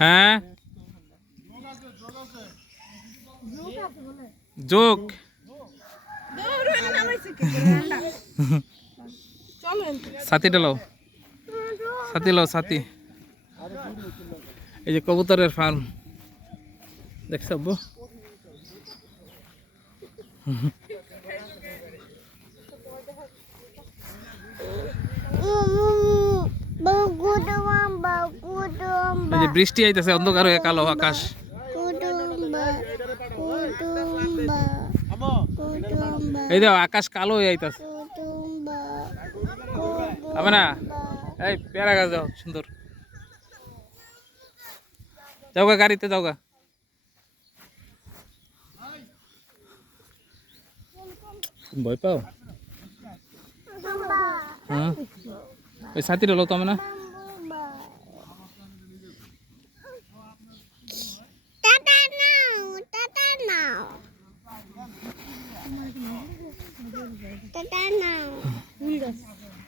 হ্যাঁ যোগ সাথীটা লাও সাথী লাও সাথী এই যে কবুতরের ফার্ম দেখছ আব্বু এই যে বৃষ্টি আইতেছে অন্ধকার হয়ে কালো আকাশ এই দেখো আকাশ কালো হয়ে আইতাছে হবে না এই পেয়ারা গাছ দাও সুন্দর যাও গা গাড়িতে যাও গা ভয় পাও হ্যাঁ ওই সাথীটা লো তো হবে না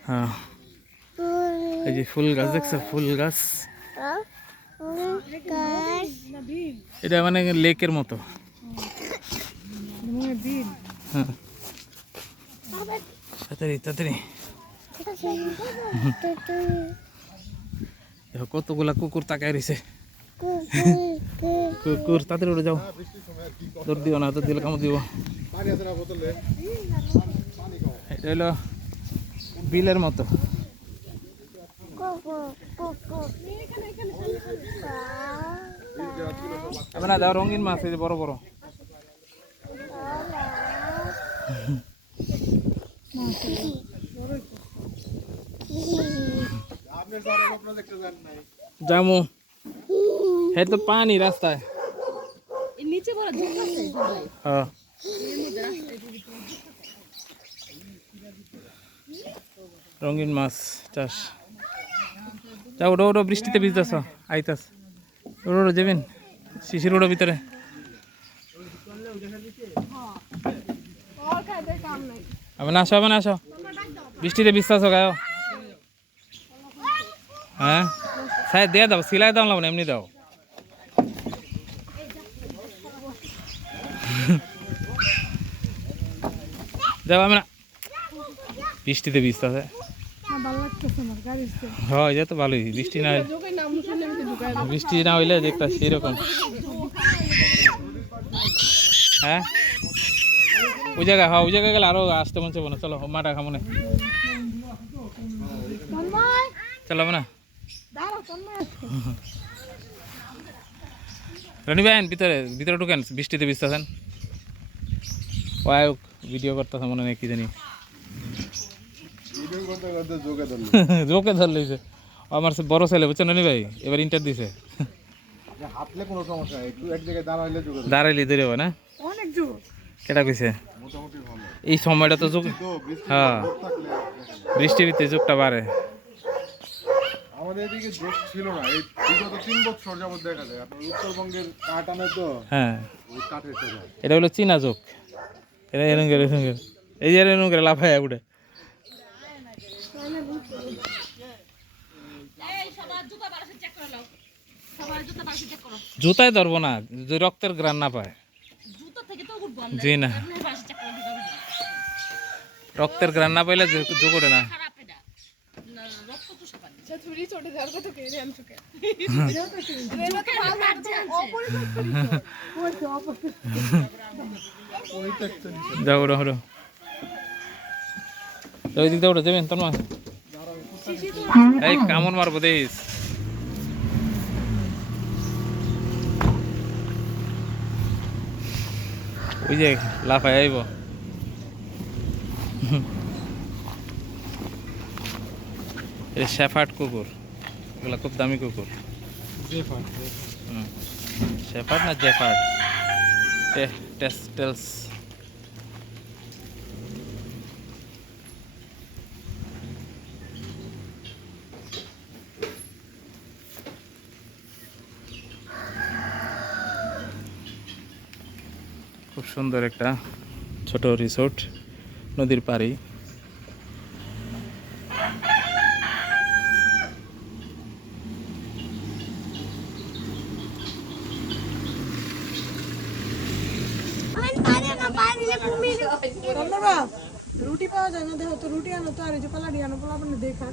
হ্যাঁ এই যে ফুল গাছ দেখছো ফুল গাছ এটা মানে লেকের মতো হ্যাঁ তাড়াতাড়ি তাড়াতাড়ি দেখো কতগুলা কুকুর তাকায় রয়েছে কুকুর তাড়াতাড়ি উঠে যাও দৌড় দিও না দৌড় দিলে কামড় দিব এটা হলো বিলের মতো না দাও রঙিন মাছ এই যে বড় বড় জামু হ্যাঁ তো পানি রাস্তায় হ্যাঁ রঙিন মাছ চাষ যাও ওটা ওটা বৃষ্টিতে ভিজতেছ আইতাস ওটা ওটা যাবেন শিশির ওটার ভিতরে না আসো না আসো বৃষ্টিতে ভিজতেছ গাও হ্যাঁ সাইড দিয়ে দাও সিলাই দাও না এমনি দাও যাও আমি না বৃষ্টিতে ভিজতেছে হ্যাঁ এটা তো ভালোই বৃষ্টি না হইলে দেখতা সেরকম হ্যাঁ ওই জায়গায় হ্যাঁ ওই জায়গায় গেলে আরো আসতে মন চাবো না চলো মাটা খাবো না চলো না রনি ভাই ভিতরে ভিতরে ঢুকেন বৃষ্টিতে ভিজতেছেন ওয়াই ভিডিও করতেছে মনে নেই কি জানি জোকে ধরলেছে আমার বড় ছেলে বুঝছেন রনি ভাই এবার ইন্টার দিছে দাঁড়াইলে ধরে হবে না কেটা কইছে এই সময়টা তো যোগ হ্যাঁ বৃষ্টির ভিতরে যোগটা বাড়ে আমাদের এদিকে যোগ ছিল না এই বিগত 3 বছর যাবত দেখা যায় আপনার উত্তরবঙ্গের কাঠ আনে তো হ্যাঁ ওই কাঠের থেকে এটা হলো চীনা যোগ এটা এরঙ্গের এই যে এরঙ্গের লাফায় উঠে জুতায় ধরবো না যদি রক্তের গ্রান না পায় জি না রক্তের গ্রান না পাইলে যোগ ওঠে না যাও ওটা হলো ওই দিক দিয়ে দেবেন তোর মা এই কামড় মারবো দেশ ওই যে লাফায় আইব এটা শেফার্ড কুকুর এগুলো খুব দামি কুকুর শেফার্ড না জেফার্ড টেস্টেলস খুব সুন্দর একটা ছোট রিসোর্ট নদীর পাড়ে চন্দ্রবাবু রুটি পাওয়া যায় না, দেখো তো রুটি আনো তো, আর এই যে পালাডি আনো, পোলা দেখা